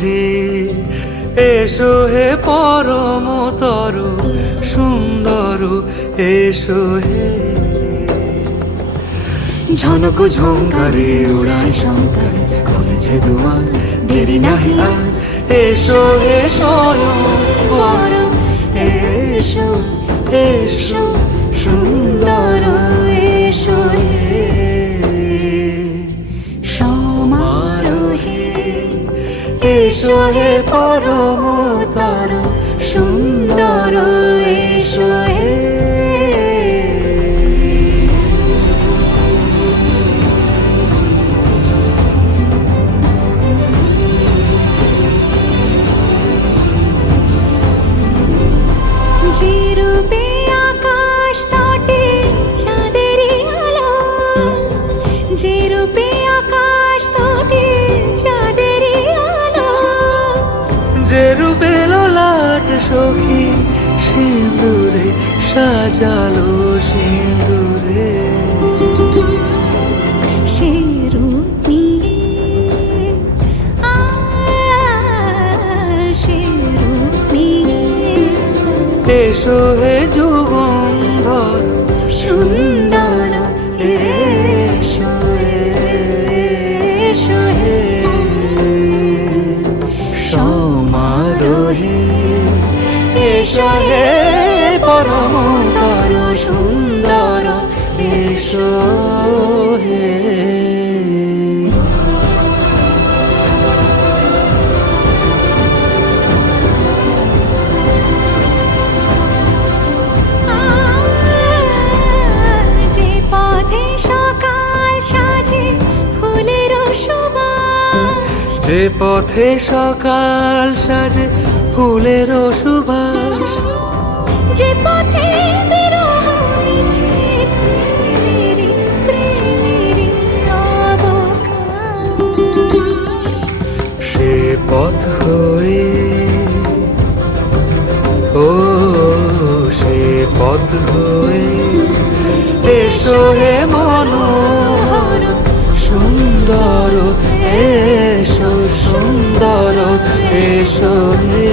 হে, এসো হে পরমতর সুন্দর, এসো হে। ঝনক ঝঙ্কারে উড়ায় শঙ্কার, খুলেছে দুয়ার, দেরি নাহি আর। এসো হে স্বয়ং বর, এসো এসো সুন্দর, এসো হে সমারোহে। এসো হে পরমতর সুন্দর, এসো হে। যে রূপে আকাশ তটে চাঁদেরই আলো, যে রূপে আকাশ তটে চাঁদেরই আলো, যে রূপে ললাট সখী সিঁদুরে সাজালো সিঁদুরে। সে রূপ নিয়ে সে রূপ নিয়ে এসো হে যুগন্ধর সুন্দর, এসো এসো হে সমারোহে। এসো হে পরমতর সুন্দর, এসো হে। যে পথে সকাল সাজে ফুলের সুবাস, যে পথে সকাল সাজে ফুলের সুবাস, যে পথে বিরহ মিছে প্রেমের প্রেমের অবকাশ, সে পথ হয়ে ও সে পথ হয়ে। এসো হে মনোহর সুন্দর, এসো সুন্দর, এসো হে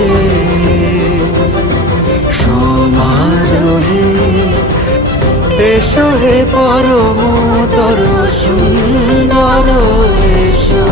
সমারোহে। এসো হে পরমতর সুন্দর, এসো